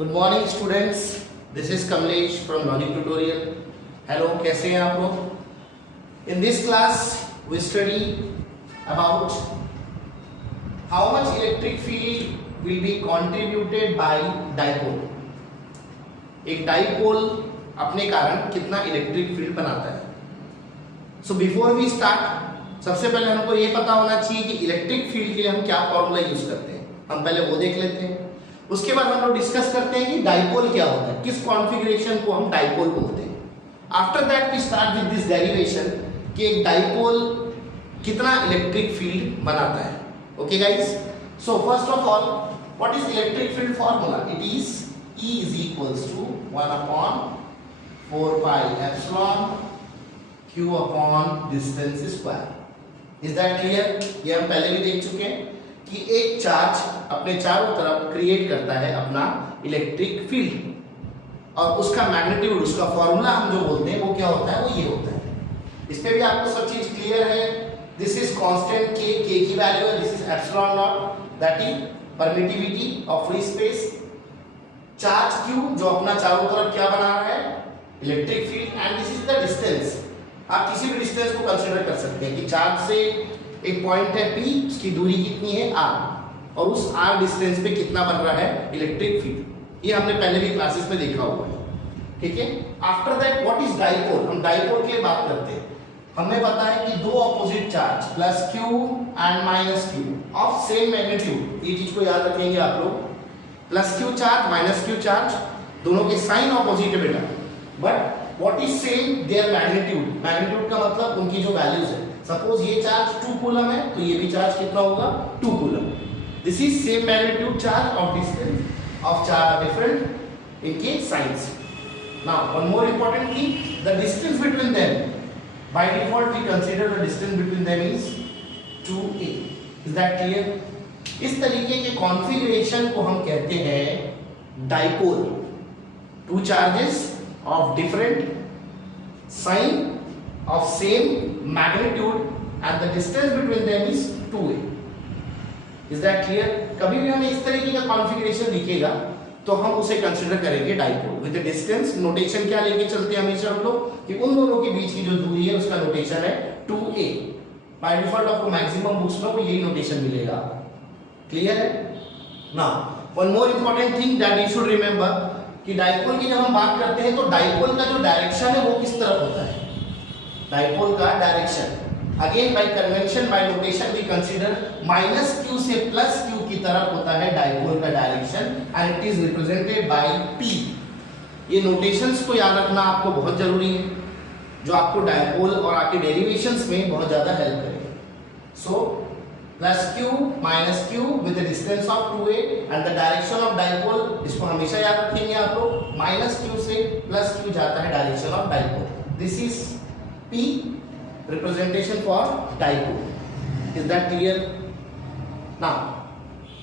Good morning students, this is Kamlesh from logic tutorial. Hello, कैसे हैं आप लोग? In this class we study about how much electric field will be contributed by dipole. एक dipole अपने कारण कितना electric field बनाता है। सो बिफोर वी स्टार्ट, सबसे पहले हमको ये पता होना चाहिए कि इलेक्ट्रिक फील्ड के लिए हम क्या फॉर्मूला यूज करते हैं। हम पहले वो देख लेते हैं, उसके बाद हम लोग डिस्कस करते हैं कि डाइपोल क्या होता है, किस कॉन्फ़िगरेशन को हम डाइपोल बोलते हैं। After that we start with this derivation कि एक डाइपोल कितना इलेक्ट्रिक फील्ड बनाता है। Okay guys, so first of all what is electric field formula? It is E is equals to 1 upon 4 pi epsilon Q upon distance square। Is that clear? ये हम पहले भी देख चुके हैं कि एक चार्ज अपने चारों तरफ क्रिएट करता है अपना इलेक्ट्रिक फील्ड और उसका मैग्नीट्यूड, उसका फॉर्मूला हम जो बोलते हैं वो क्या होता है, वो ये होता है। इस पे भी आपको सब चीज क्लियर है। दिस इज कांस्टेंट k की वैल्यू है, this is epsilon not, that is permittivity of free space. Charge q जो अपना चारों तरफ क्या बना रहा है, electric field, and this is the distance. आप किसी भी डिस्टेंस को कंसीडर कर सकते हैं कि चार्ज से एक पॉइंट है P, उसकी दूरी कितनी है r, और उस r डिस्टेंस पे कितना बन रहा है इलेक्ट्रिक फील्ड। ये हमने पहले भी क्लासेस में देखा हुआ है, ठीक है। After that what is dipole? हम डाइपोल के लिए बात करते हैं। हमें पता है कि दो opposite charge plus q and minus q of same magnitude, ये चीज को याद रखेंगे आप लोग। Plus q charge minus q charge, दोनों के साइन ऑपोजिट है बेटा, but what is same? There magnitude. Magnitude का मतलब उनकी जो वैल्यूज है। सपोज ये चार्ज 2 कूलम है तो ये भी चार्ज कितना होगा, 2 coulomb. This is same magnitude charge of distance of charge different इनके signs. Now one more important thing, the distance between them, by default we consider the distance between them is 2a। Is that clear? इस तरीके के configuration को हम कहते हैं dipole. Two charges of different sign of same magnitude and the distance between them is 2a। is that clear? कभी भी हमें इस तरीके का कॉन्फ़िगरेशन दिखेगा तो हम उसे कंसीडर करेंगे डाइपोल। विद डिस्टेंस नोटेशन क्या लेके चलते हैं हमेशा हम लोग कि उन दोनों के बीच की जो दूरी है उसका नोटेशन है 2a। बाय डिफॉल्ट आपको मैक्सिमम बुक्स में यही नोटेशन मिलेगा। क्लियर है? Now one more important thing that you should remember कि डाइपोल की जब हम बात करते हैं तो डाइपोल का जो डायरेक्शन है वो किस तरफ होता है। डाइपोल का direction again by convention, by notation we consider minus q से प्लस q की तरफ होता है डाइपोल का direction, and it is represented by p। ये नोटेशंस को याद रखना आपको बहुत जरूरी है, जो आपको डाइपोल और आपके डेरिवेशंस में बहुत ज्यादा हेल्प करेगा। So plus q minus q with the distance of 2a and the direction of dipole, इसको हमेशा याद रखेंगे आप लोग। माइनस q से प्लस q जाता है direction of dipole. This is P representation for dipole। is that clear? now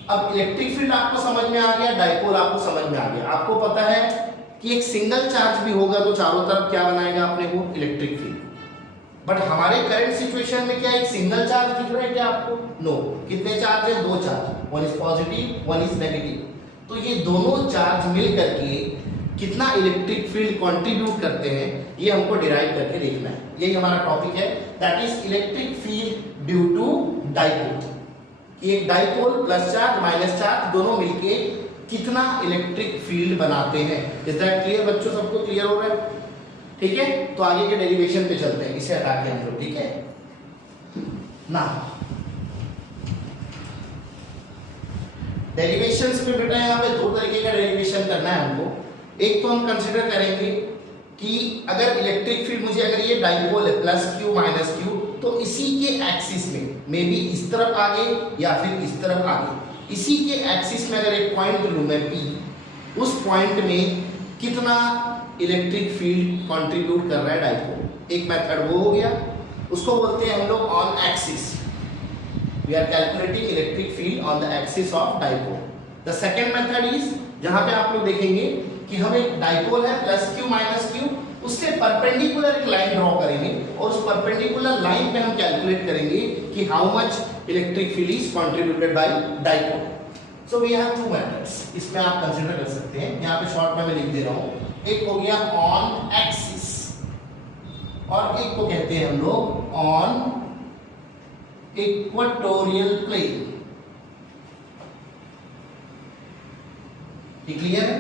अब इलेक्ट्रिक फील्ड आपको समझ में आ गया, डाइपोल आपको समझ में आ गया। आपको पता है कि एक सिंगल चार्ज भी होगा तो चारों तरफ क्या बनाएगा अपने को, इलेक्ट्रिक फील्ड। बट हमारे करंट सिचुएशन में क्या एक सिंगल चार्ज दिख रहा है क्या आपको? नो। कितने चार्ज है? 2 charge, one is positive one is negative. तो ये दोनों चार्ज मिल करके कितना इलेक्ट्रिक फील्ड कंट्रीब्यूट करते हैं ये हमको डिराइव करके देखना है। यही हमारा टॉपिक है, that is electric field due to dipole. एक dipole plus charge minus charge दोनों मिलके कितना इलेक्ट्रिक फील्ड बनाते हैं। इज दैट क्लियर बच्चों? सबको क्लियर हो रहा है? ठीक है, तो आगे के डेरिवेशन पे चलते हैं, इसे हटा के हम लोग। ठीक है ना, डेरिवेशंस में बेटा यहाँ पे 2 तरीके का डेरिवेशन करना है हमको। एक तो हम कंसीडर करेंगे कि अगर इलेक्ट्रिक फील्ड मुझे, अगर ये डाइपोल है प्लस q माइनस q, तो इसी के एक्सिस में मे बी इस तरफ आगे या फिर इस तरफ आगे, इसी के एक्सिस में अगर एक पॉइंट लूं मैं P, उस पॉइंट में कितना इलेक्ट्रिक फील्ड कंट्रीब्यूट कर रहा है डाइपोल। एक मेथड वो हो गया, उसको बोलते हैं हम लोग on axis. We are calculating electric field on the axis of dipole. The second method is, जहां पे आप लोग देखेंगे कि हम एक डाइपोल है प्लस q माइनस q, उससे परपेंडिकुलर एक लाइन ड्रॉ करेंगे और उस परपेंडिकुलर लाइन पे हम कैलकुलेट करेंगे कि how much electric field is contributed by dipole. So we have two methods, इसमें आप कंसीडर कर सकते हैं। यहाँ पे शॉर्ट में मैं लिख दे रहा हूँ, एक हो गया ऑन एक्सिस और एक को कहते हैं हम लोग ऑन इक्वेटोरियल प्लेन। क्लियर है?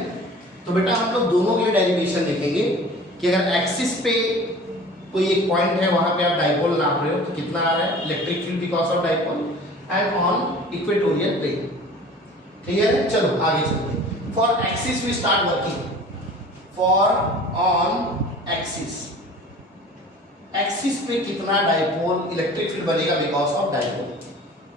तो बेटा हम लोग दोनों के डेरिवेशन देखेंगे कि अगर एक्सिस पे कोई एक पॉइंट है, वहां पे आप डाइपोल नाप रहे हो तो कितना आ रहा है electric field because of dipole, and on equatorial plane. Clear है? चलो आगे चलते हैं। For axis we start working for on axis. Axis पे कितना डाइपोल इलेक्ट्रिक फील्ड बनेगा बिकॉज ऑफ डाइपोल।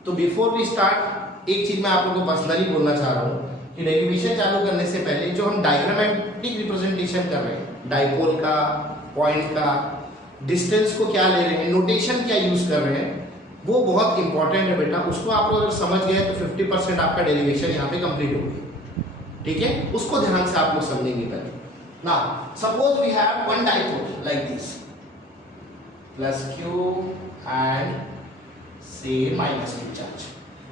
तो बिफोर वी स्टार्ट एक चीज मैं आप लोगों को पर्सनली बोलना चाह रहा हूँ कि डेरिवेशन चालू करने से पहले जो हम डायग्रामेटिक रिप्रेजेंटेशन कर रहे हैं, डाइपोल का, पॉइंट का, डिस्टेंस को क्या ले रहे हैं, नोटेशन क्या यूज कर रहे हैं, वो बहुत इंपॉर्टेंट है बेटा। उसको आप लोग अगर समझ गए तो 50% आपका डेरिवेशन यहाँ पे कंप्लीट हो गया। ठीक है? उसको ध्यान से आप लोग समझेंगे पहले। Now suppose we have one dipole like this, plus q and say minus q charge.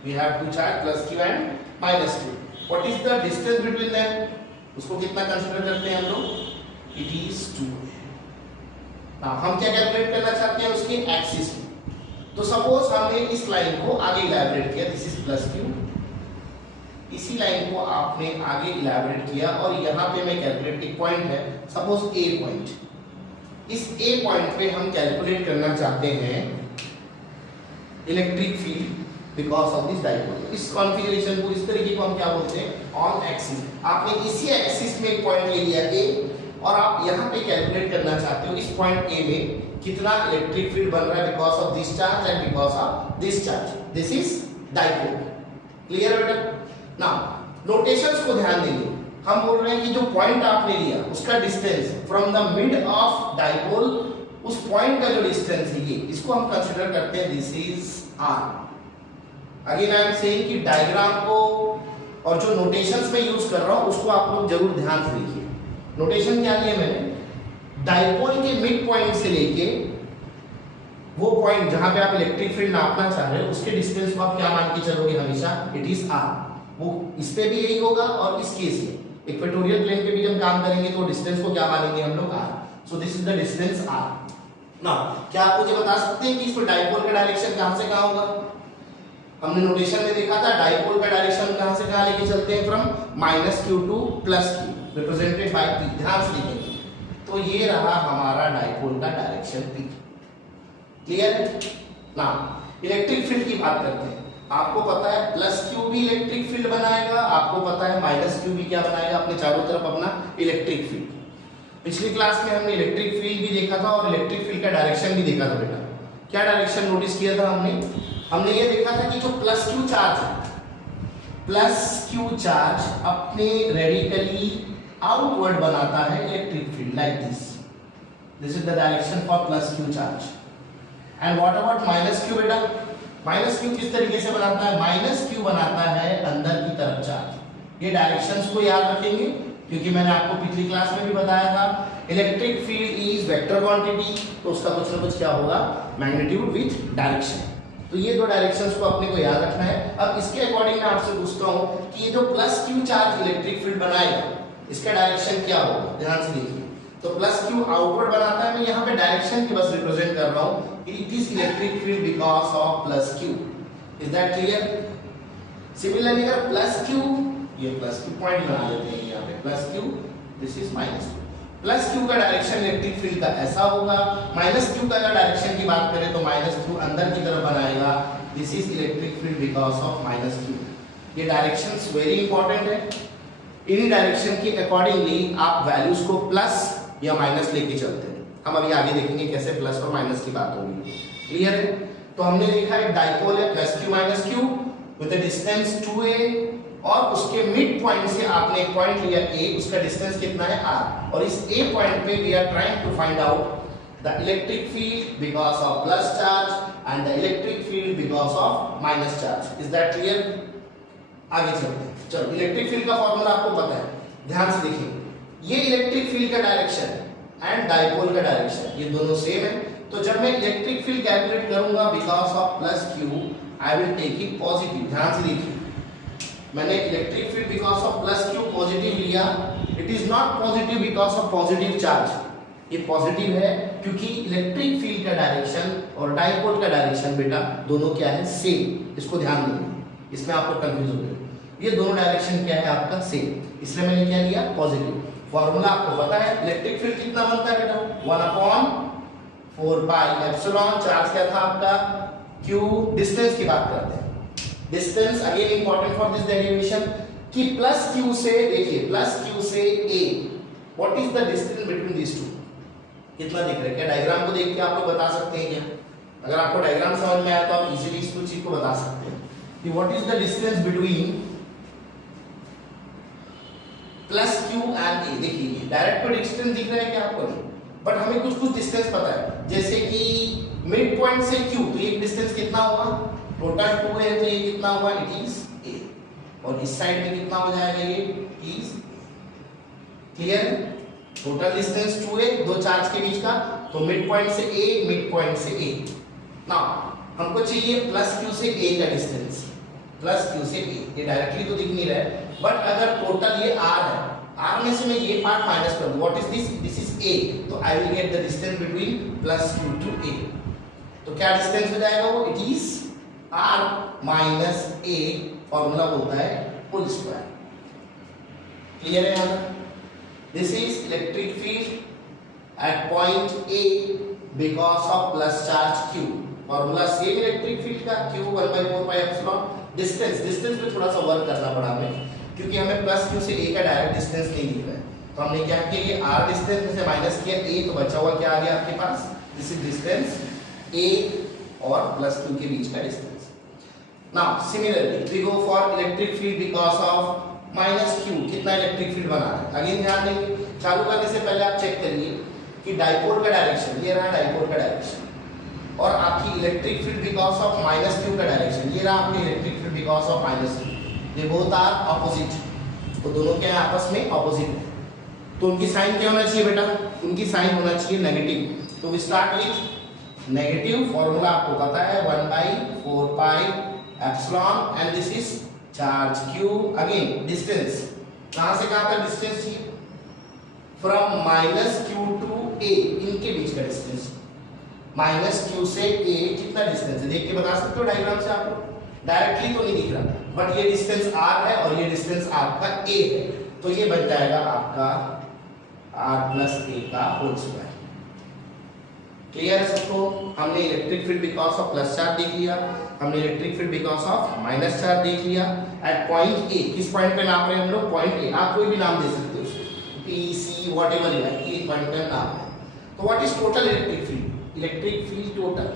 We have two charge plus q and minus q. What is the distance between them? उसको कितना कंसीडर करते हैं हम लोग? It is 2। Now हम क्या calculate करना चाहते हैं उसके एक्सिस में। तो सपोज हमने इस लाइन को आगे इलैबोरेट किया, दिस इज प्लस क्यू। इसी लाइन को आपने आगे इलैबोरेट किया और यहाँ पे मैं कैलकुलेट, एक पॉइंट है सपोज ए पॉइंट। इस ए पॉइंट पे हम कैलकुलेट करना चाहते हैं electric field because of this dipole. इस कॉन्फ़िगरेशन को, इस तरीके को हम क्या बोलते हैं? On axis. आपने इसी एक्सिस में एक पॉइंट ले लिया ए और आप यहाँ पे कैलकुलेट करना चाहते हो इस पॉइंट ए में कितना इलेक्ट्रिक फील्ड बन रहा है because of this charge and because of this charge. This is dipole. Clear है बेटा? नाउ नोटेशंस को ध्यान देंगे। हम बोल रहे हैं कि जो पॉइंट आपने लिया उसका distance from the mid of dipole, उस पॉइंट का जो डिस्टेंस है ये, इसको हम कंसीडर करते हैं this is R. Again I am saying कि डायग्राम को और जो नोटेशंस में यूज कर रहा हूं उसको आप लोग जरूर ध्यान से देखिए। नोटेशन क्या लिया मैंने? डाइपोल के मिड पॉइंट से लेके वो पॉइंट जहां पे आप इलेक्ट्रिक फील्ड नापना चाह रहे हो उसके डिस्टेंस को आप क्या मान के चलोगे हमेशा? It is R. वो इस पे भी यही होगा और इस केस में इक्वेटोरियल प्लेन पे भी हम काम करेंगे तो डिस्टेंस को क्या मानेंगे हम लोग? R. So this is the distance R. Now क्या आप मुझे बता सकते हैं कि इस पर डाइपोल का डायरेक्शन कहां से कहां होगा? हमने नोटेशन में देखा था डाइपोल का डायरेक्शन कहां से कहां लेके चलते हैं, from minus Q two plus Q, represented by P. ध्यान से देखेंगे तो ये रहा हमारा डाइपोल का डायरेक्शन पी। क्लियर है? नाउ इलेक्ट्रिक फील्ड की बात करते हैं। आपको पता है प्लस क्यू भी इलेक्ट्रिक फील्ड बनाएगा, आपको पता है माइनस क्यू भी क्या बनाएगा, अपने चारों तरफ अपना इलेक्ट्रिक फील्ड। पिछली क्लास में हमने इलेक्ट्रिक फील्ड भी देखा था और इलेक्ट्रिक फील्ड का डायरेक्शन भी देखा था बेटा। क्या डायरेक्शन नोटिस किया था हमने? हमने ये देखा था कि जो प्लस क्यू चार्ज है, प्लस क्यू चार्ज अपने रेडिकली आउटवर्ड बनाता है electric field like this. This is the direction for plus Q charge. And what about minus Q बेटा? माइनस क्यू किस तरीके से बनाता है? माइनस क्यू बनाता है अंदर की तरफ चार्ज। ये डायरेक्शंस को याद रखेंगे क्योंकि मैंने आपको पिछली क्लास में भी बताया था electric field is vector quantity, तो उसका कुछ ना कुछ क्या होगा? Magnitude with direction. तो ये दो डायरेक्शंस को अपने को याद रखना है। अब इसके अकॉर्डिंग मैं आपसे पूछता हूं कि ये जो plus Q charge electric field बनाएगा इसका डायरेक्शन क्या होगा? ध्यान से देखिए। तो प्लस क्यू आउटवर्ड बनाता है, मैं यहाँ पे डायरेक्शन की बस रिप्रेजेंट कर रहा हूँ। It is electric field because of plus Q. Is that clear? Similarly अगर प्लस क्यू, ये प्लस क्यू पॉइंट बना देते हैं यहाँ पे, plus Q, this is minus Q. Plus Q का डायरेक्शन इलेक्ट्रिक फील्ड का ऐसा होगा। माइनस क्यू का अगर डायरेक्शन की बात करें तो माइनस क्यू अंदर की तरफ बनाएगा। This is electric field because of minus Q. ये डायरेक्शंस वेरी इंपॉर्टेंट है। इन्हीं डायरेक्शन के अकॉर्डिंगली आप वैल्यूज को प्लस या माइनस लेके चलते हैं। हम अभी आगे देखेंगे कैसे प्लस और माइनस की बात होगी। क्लियर है? तो हमने देखा है डाइपोल है plus Q minus Q with the distance 2a और उसके मिड पॉइंट से आपने एक पॉइंट लिया a, उसका डिस्टेंस कितना है r, और इस a पॉइंट पे we are trying to find out the electric field because of plus charge and the electric field because of minus charge. Is that clear? आगे चलते हैं। चलो, इलेक्ट्रिक फील्ड का फॉर्मूला आपको पता है, ध्यान से देखिए। ये इलेक्ट्रिक फील्ड का डायरेक्शन एंड डाइपोल का डायरेक्शन ये दोनों सेम है। तो जब मैं इलेक्ट्रिक फील्ड कैलकुलेट करूंगा because of plus q, I will take it positive. ध्यान से देखिए, मैंने electric field because of plus q positive लिया, it is not positive because of positive charge. ये पॉजिटिव है क्योंकि इलेक्ट्रिक फील्ड का डायरेक्शन और डाइपोल का डायरेक्शन बेटा दोनों क्या है, सेम। इसको ध्यान देना, इसमें आप लोग कंफ्यूज हो गए। ये दोनों डायरेक्शन क्या है आपका, सेम, इसलिए मैंने क्या लिया, पॉजिटिव। फॉर्मूला आपको पता है, इलेक्ट्रिक फील्ड कितना बनता है बेटा, 1/4 पाई एप्सिलॉन, चार्ज क्या था आपका q, डिस्टेंस की बात करते हैं। Distance again important for this derivation कि प्लस q से, देखिए प्लस q से a, what is the distance between this two, कितना दिख रहा है? क्या डायग्राम को देख के आप लोग बता सकते हैं क्या? अगर आपको डायग्राम समझ में आया तो आप इजीली इस चीज को बता सकते हैं कि what is the distance between plus q and a। देखिए डायरेक्ट कोई डिस्टेंस दिख रहा है क्या आपको? नहीं, बट हमें कुछ कुछ डिस्टेंस पता है, जैसे कि मिड पॉइंट से q, तो ये डिस्टेंस कितना होगा, टोटल 2 है, तो ये कितना होगा, इट इज a, और इस साइड में कितना हो जाएगा, ये इज, क्लियर है? टोटल डिस्टेंस 2 है दो चार्ज के बीच का, तो मिड पॉइंट से a, मिड पॉइंट से a। नाउ हमको चाहिए प्लस q से a का डिस्टेंस, प्लस q से a, ये डायरेक्टली तो दिख नहीं रहा है, बट अगर टोटल ये r है, r में से मैं ये पार्ट माइनस कर दूं, what is this, this is a, तो I will get the distance between plus q to a। तो क्या डिस्टेंस हो जाएगा वो, it is r minus a, formula होता है होल स्क्वायर। क्लियर है यहां तक? This is electric field at point a because of plus charge q, formula same electric field का, q 1/4 पाई एप्सिलॉन। डिस्टेंस पे थोड़ा सा वर्क करना पड़ा हमें, क्योंकि हमें प्लस q से a का डायरेक्ट डिस्टेंस नहीं दिख रहा है, तो हमने क्या किया, ये r डिस्टेंस में से माइनस किया a, तो बचा हुआ क्या आ गया आपके पास, दिस इज डिस्टेंस a और प्लस q के बीच का distance. Now similarly we go for electric field because of minus q, कितना इलेक्ट्रिक फील्ड बना रहा है। अगेन ध्यान देंगे, चालू करने से पहले आप चेक करिए कि डाइपोल का डायरेक्शन, ये रहा डाइपोल का डायरेक्शन, और आपकी electric field because of minus q का डायरेक्शन, ये रहा आपकी electric field because of minus q। They both are opposite, तो दोनों क्या है, आपस में ऑपोजिट है, तो उनकी साइन क्या होना चाहिए बेटा, उनकी साइन होना चाहिए नेगेटिव। तो we start with negative, formula आपको पता है 1/4 pi epsilon, and this is charge q। Again distance, कहां से कहां तक डिस्टेंस चाहिए, from minus q to a, इनके बीच का डिस्टेंस, माइनस q से a कितना डिस्टेंस है, देख के बता सकते हो डायग्राम से, आप डायरेक्टली तो नहीं दिख रहा, बट ये डिस्टेंस r है और ये डिस्टेंस आपका a है, तो ये बन जाएगा आपका r प्लस a का होल स्क्वायर। क्लियर है सबको? हमने electric field because of plus charge देख लिया, हमने electric field because of minus charge देख लिया एट पॉइंट a। किस पॉइंट पे नाप रहे हैं हम लोग, पॉइंट a, आप कोई भी नाम दे सकते हो उसको, p, c, whatever you like, ये पॉइंट का नाम है। तो what is total electric field, electric field total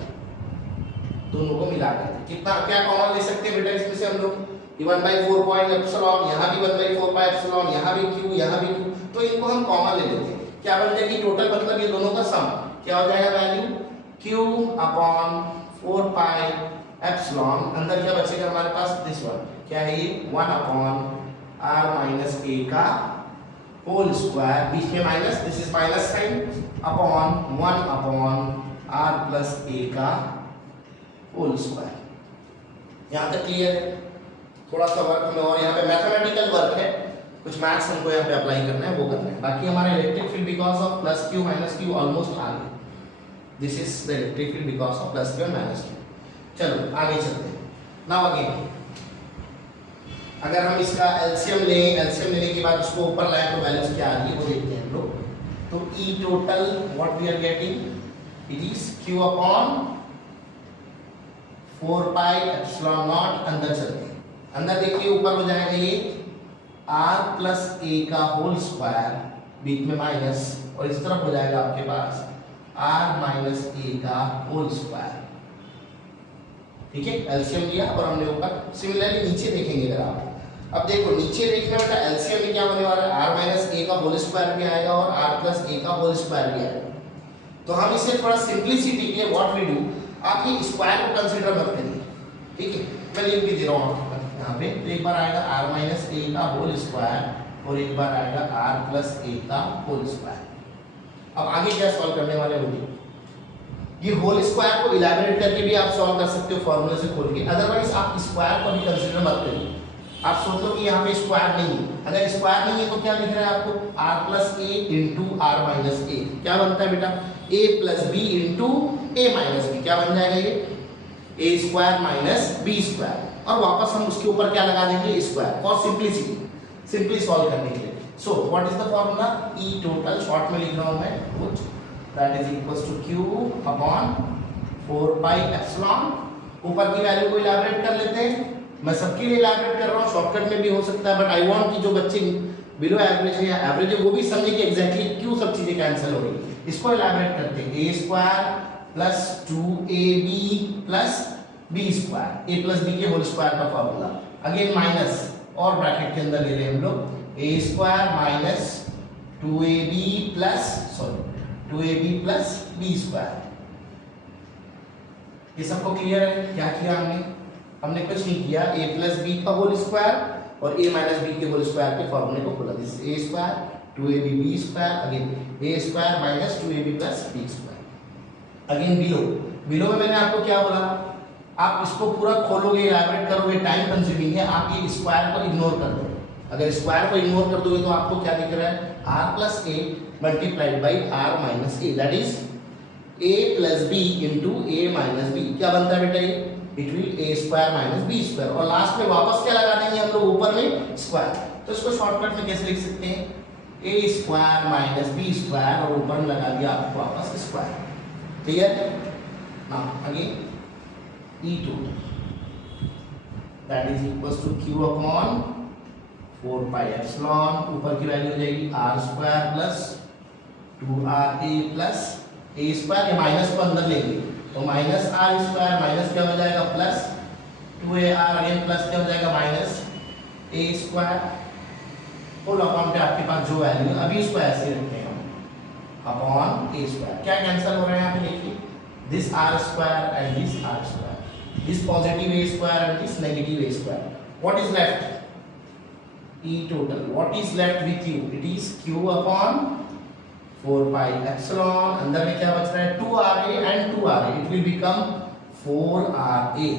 दोनों को मिलाकर कितना, क्या कॉमन ले सकते हैं बेटा इसमें से हम लोग, 1/4 पॉइंट एप्सिलॉन, यहाँ भी 1/4 पाई एप्सिलॉन, यहाँ भी q, यहाँ भी q, तो इनको हम कॉमन ले लेते हैं। क्या बन जाएगी टोटल, मतलब ये दोनों का सम क्या हो जाएगा, वैल्यू q/4 पाई एप्सिलॉन, अंदर क्या बचेगा हमारे पास, दिस वन, क्या है ये 1/r माइनस a का होल स्क्वायर, बीच में minus, this is minus sign, upon 1/r plus a का होल स्क्वायर। यहां तक क्लियर है? थोड़ा सा वर्क हमें और यहाँ पे मैथमेटिकल वर्क है, कुछ मैथ्स हमको यहाँ पे अप्लाई करना है, वो करना है। बाकी हमारा electric field because of plus q minus q almost आ गया। This is the electric field because of plus q minus q। चलो आगे चलते हैं। नाउ अगेन अगर हम इसका एलसीएम लें, एलसीएम लेने के बाद उसको ऊपर लाएं तो वैल्यूज क्या आ रही है वो देखते हैं हम लोग। तो E total what we are getting, it is q upon 4 pi epsilon naught, अंदर चलते हैं, अंदर देखिए ऊपर हो जाएगा ये r प्लस a का होल स्क्वायर, बीच में माइनस, और इस तरफ हो जाएगा आपके पास r माइनस a का होल स्क्वायर। ठीक है, एलसीएम लिया और हमने ऊपर। सिमिलरली नीचे देखेंगे अगर आप, अब देखो नीचे देखना बेटा, एलसीएम में क्या होने वाला है, r माइनस a का होल स्क्वायर भी आएगा और r प्लस a का होल स्क्वायर भी आएगा। तो हम इसे थोड़ा सिंप्लिसिटी के लिए व्हाट वी डू, आप ये स्क्वायर को कंसीडर मत करिए, ठीक है, मैं लिख भी दे रहा हूँ यहाँ पे। तो एक बार आएगा r माइनस a का होल स्क्वायर और एक बार आएगा r प्लस a का होल स्क्वायर। अब आगे क्या सॉल्व करने वाले होंगे, ये होल स्क्वायर को इलैबोरेट करके भी आप सॉल्व कर सकते हो फॉर्मूले से खोल के, अदरवाइज आप स्क्वायर को भी कंसीडर मत करिए। आप सोच लो कि यहाँ पे स्क्वायर नहीं है, अगर स्क्वायर नहीं है तो क्या लिख रहा है आपको r plus a into r minus a, क्या बनता है बेटा a plus B into A minus B, क्या बन जाएगा ये a square minus B square, और वापस हम उसके ऊपर क्या लगा देंगे square for simplicity, simply solve करने के लिए। So what is the formula E total, short में लिख रहा हूं मैं कुछ, that is equals to q upon 4 pi epsilon, ऊपर की वैल्यू को इलैबोरेट कर लेते हैं, मैं सबके लिए इलैबोरेट कर रहा हूं, शॉर्टकट में भी हो सकता है, बट आई वांट कि जो बच्चे बिलो एवरेज है या एवरेज है वो भी समझे कि एग्जैक्टली क्यों सब चीजें कैंसिल हो रही है। इसको इलैबोरेट करते हैं a square plus 2ab plus B square, a plus b के होल स्क्वायर का फॉर्मूला, अगेन माइनस और ब्रैकेट के अंदर ले रहे हैं हम लोग a square minus 2ab plus B square. ये सबको क्लियर है? क्या किया हमने कुछ नहीं किया, ए प्लस बी का होल स्क्वायर और ए माइनस बी के होल स्क्वायर के फॉर्मूले को खोला, this A square 2ab B square, again A square minus 2ab plus B square. Again below में मैंने आपको क्या बोला, आप इसको पूरा खोलोगे इलैबोरेट करोगे, टाइम कंज्यूमिंग है, आप ये स्क्वायर को इग्नोर कर दो, अगर स्क्वायर को इग्नोर कर दोगे तो आपको क्या दिख रहा है r plus A multiplied by r minus A, that is a plus B into A minus B, क्या बनता है बेटा ये it will a square minus B square, और लास्ट में वापस क्या लगा देंगे हम लोग ऊपर में स्क्वायर, तो इसको शॉर्टकट में कैसे लिख सकते हैं a square minus B square और ऊपर में लगा दिया आपको वापस square, clear? Now again e total that is equals to q upon 4 pi epsilon, ऊपर की वैल्यू हो जाएगी r square plus 2ra plus a square, ये माइनस को अंदर लेंगे तो माइनस आर स्क्वायर माइनस क्या हो जाएगा प्लस 2ar, अगेन प्लस क्या हो जाएगा माइनस ए स्क्वायर, होल अपॉन पे आपके पास जो वैल्यू अभी इसको ऐसे रखते हैं हम अपॉन ए स्क्वायर, क्या कैंसिल हो रहा है यहाँ पे देखिए, this R square and this R square, this positive A square and this negative A square, what is left e total, what is left with you, it is q upon 4 pi epsilon, अंदर में क्या बच रहा है 2ra and 2ra, it will become 4ra,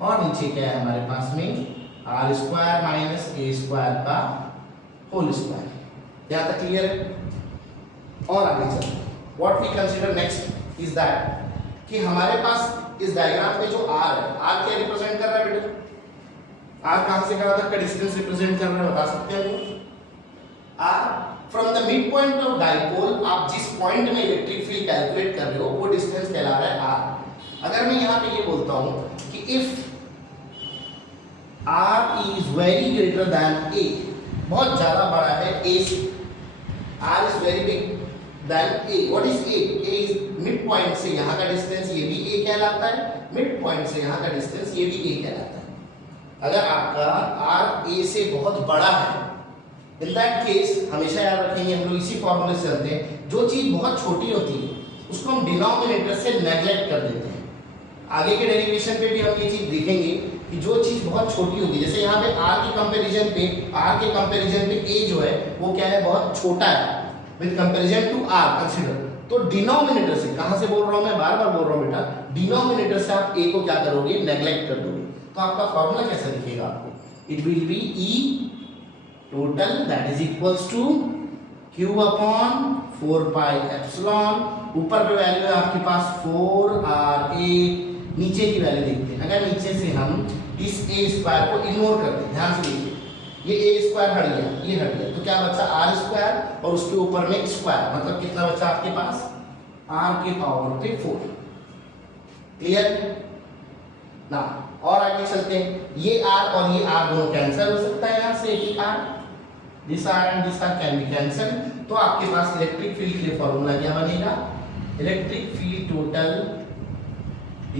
और नीचे क्या है हमारे पास में r square minus a square का होल स्क्वायर, यहाँ तक क्लियर है? और आगे चलते हैं, what we consider next is that कि हमारे पास इस डायग्राम में जो r है, r क्या रिप्रेजेंट कर रहा है बेटा, r कहां से कहां तक का डिस्टेंस रिप्रेजेंट कर रहा है बता सकते हैं? r from the mid point of dipole, आप जिस पॉइंट में इलेक्ट्रिक फील्ड कैलकुलेट कर रहे हो वो डिस्टेंस कहला रहा है r। अगर मैं यहां पे ये बोलता हूं कि if r is very greater than a, बहुत ज्यादा बड़ा है a से, r is very big than a, what is a? a is mid point से यहां का डिस्टेंस, ये भी a कहलाता है, मिड पॉइंट से यहां का डिस्टेंस ये भी a कहलाता है। अगर आपका r a से बहुत बड़ा है, इन दैट केस हमेशा याद रखेंगे, हम लोग इसी फॉर्मूले से चलते हैं, जो चीज बहुत छोटी होती है उसको हम डिनोमिनेटर से नेग्लेक्ट कर देते हैं। आगे के डेरिवेशन पे भी हम ये चीज देखेंगे कि जो चीज बहुत छोटी होगी, जैसे यहाँ पे r के कंपैरिजन पे a जो है वो क्या है बहुत छोटा है with comparison to r consider, तो डिनोमिनेटर से, कहां से बोल रहा हूं मैं, बार बार बोल रहा हूं बेटा, डिनोमिनेटर से आप a को क्या करोगे नेग्लेक्ट कर दोगे, तो आपका फॉर्मूला कैसा दिखेगा आपको, it will be e total that is equals to q upon 4 pi epsilon, ऊपर पे वैल्यू है आपके पास 4ra, नीचे की वैल्यू देखते हैं, अगर नीचे से हम इस a स्क्वायर को इग्नोर कर दें, ध्यान से देखिए ये a स्क्वायर हट गया, ये हट गया, तो क्या बचा r स्क्वायर और उसके ऊपर में स्क्वायर, मतलब कितना बचा आपके पास r के पावर पे 4, क्लियर ना? और आगे चलते हैं, ये r और ये r दोनों कैंसिल हो सकता है, यहाँ से एक r, this r and this r can be cancel, तो आपके पास इलेक्ट्रिक फील्ड के लिए फॉर्मूला क्या बनेगा, electric field total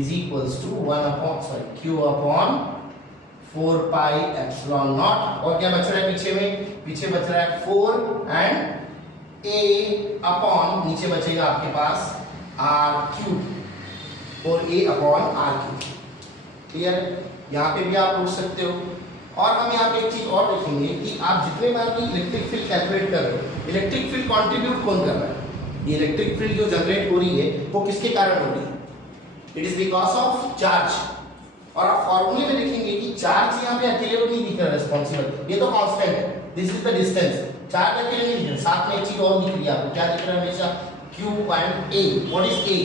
is equals to q upon 4 pi epsilon naught, और क्या बच रहा है पीछे में, पीछे बच रहा है 4 एंड a अपॉन, नीचे बचेगा आपके पास r क्यूब, और a upon r cube, clear? यहाँ पे भी आप पूछ सकते हो। और हम यहाँ पे एक चीज और देखेंगे कि आप जितने बार भी इलेक्ट्रिक फील्ड कैलकुलेट कर रहे हो, इलेक्ट्रिक फील्ड कंट्रीब्यूट कौन कर रहा है, ये इलेक्ट्रिक फील्ड जो जनरेट हो रही है वो किसके कारण हो रही है, it is because of charge, और आप फॉर्मूले में देखेंगे कि चार्ज यहाँ पे अकेले तो नहीं दिख रहा रिस्पॉन्सिबल, ये तो कांस्टेंट है, this is the distance, charge अकेले नहीं दिख रहा, साथ में एक चीज और दिख रही है आपको, क्या दिख रहा है हमेशा, Q and A. What is A?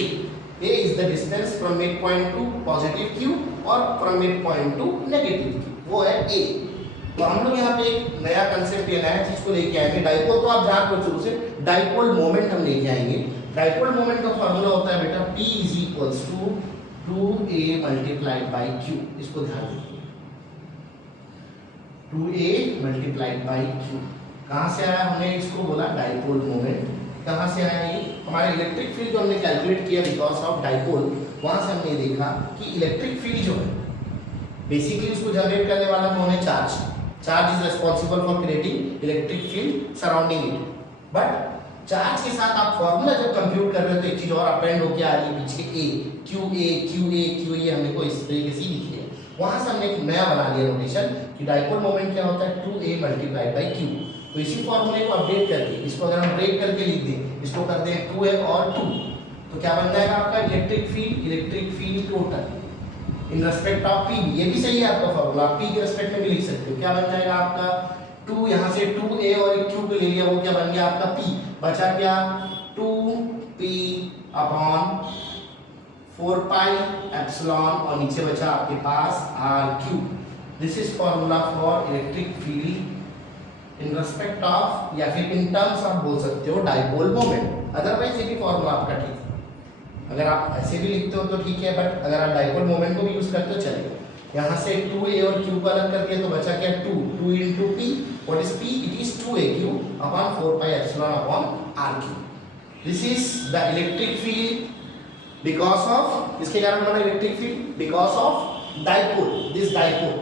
A is the distance from midpoint to positive Q और from midpoint to negative Q, वो है A. तो हम लोग यहाँ पे एक नया कंसेप्ट या नया चीज को लेके आएंगे, डाइपोल तो आप जान लो शुरू से, डाइपोल मोमेंट हम लेके आएंगे। डाइपोल मोमेंट का फॉर्मूला होता है बेटा P is equals to 2A multiplied by Q, इसको ध्यान रखिए, 2A multiplied by Q। कहाँ से आया, हमने इसको बोला डाइपोल मोमेंट, कहाँ से आया ये, हमारे इलेक्ट्रिक फील्ड जो हमने कैलकुलेट किया बिकॉज ऑफ डाइपोल, वहां से हमने देखा कि इलेक्ट्रिक फील्ड जो है बेसिकली उसको जनरेट करने वाला कौन है, charge. Charge is responsible for creating electric field surrounding it, but charge के साथ आप फॉर्मूला जब कंप्यूट कर रहे हो तो एक चीज और अपेंड होकर आ रही है पीछे, ए क्यू ए हमने को इस तरीके से लिखी है। वहां से हमने एक नया बना लिया नोटेशन कि डाइपोल मोमेंट क्या होता है, 2A मल्टीप्लाइड बाई क्यू। तो इसी फॉर्मूले को अपडेट करके इसको अगर हम ब्रेक करके लिख दें, इसको कर दें 2A और 2, तो क्या बन जाएगा आपका electric field total in respect of P। ये भी सही है आपका फॉर्मूला, आप P के रेस्पेक्ट में भी लिख सकते हो। क्या बन जाएगा आपका 2, यहाँ से 2A और एक Q को ले लिया, वो क्या बन गया आपका P, बचा क्या 2P अपॉन 4 पाई एप्सिलॉन और नीचे बचा आपके पास RQ। This is formula for electric field in respect of, या फिर इन टर्म्स आप बोल सकते हो डाइपोल मोमेंट। अदरवाइज ये भी फॉर्मूला आपका ठीक है, अगर आप ऐसे भी लिखते हो तो ठीक है, बट अगर आप डाइपोल मोमेंट को भी यूज करते हो चलेगा। यहाँ से 2A और Q को अलग कर दिया तो बचा क्या 2 into P। What is P? It is 2AQ upon 4 pi epsilon upon RQ. This is the electric field because of, इसके कारण बना electric field because of dipole, this dipole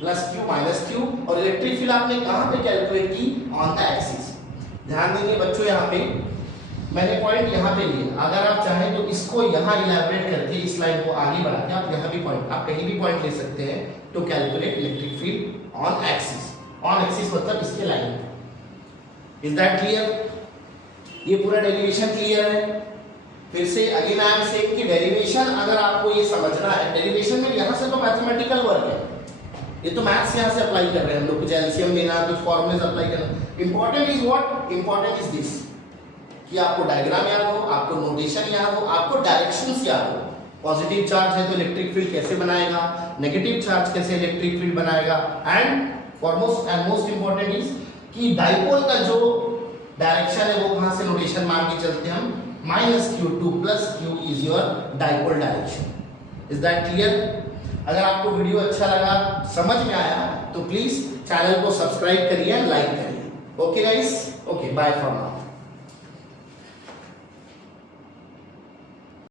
plus Q minus Q। और electric field आपने कहाँ पे calculate की, on the axis. ध्यान देंगे बच्चों, यहाँ पे मैंने पॉइंट यहाँ पे लिया, अगर आप चाहें तो इसको यहाँ इलैबोरेट करके इस लाइन को आगे बढ़ा के आप यहाँ भी पॉइंट, आप कहीं भी पॉइंट ले सकते हैं to calculate electric field on axis. On axis मतलब इसके लाइन। Is that clear? ये पूरा डेरिवेशन क्लियर है? फिर से अगेन आई एम सेइंग कि डेरिवेशन अगर आपको ये समझना है, डेरिवेशन में यहाँ से तो मैथमेटिकल वर्क है, ये तो मैथ्स यहाँ से अप्लाई कर रहे हैं हम लोग, कुछ एलसीएम लेना, कुछ फॉर्मूलेज अप्लाई करना। Important is what, important is this कि आपको डायग्राम याद हो, आपको नोटेशन याद हो, आपको डायरेक्शंस याद हो। पॉजिटिव चार्ज है तो इलेक्ट्रिक फील्ड कैसे बनाएगा, नेगेटिव चार्ज कैसे इलेक्ट्रिक फील्ड बनाएगा, and foremost and most important is कि डाइपोल का जो डायरेक्शन है वो कहां से नोटेशन मान के चलते हैं हम, -q2 + q is your dipole direction. Is that clear? अगर आपको वीडियो अच्छा लगा, समझ में आया, तो प्लीज चैनल को सब्सक्राइब करिए, लाइक करिए। Okay guys, okay, bye for now.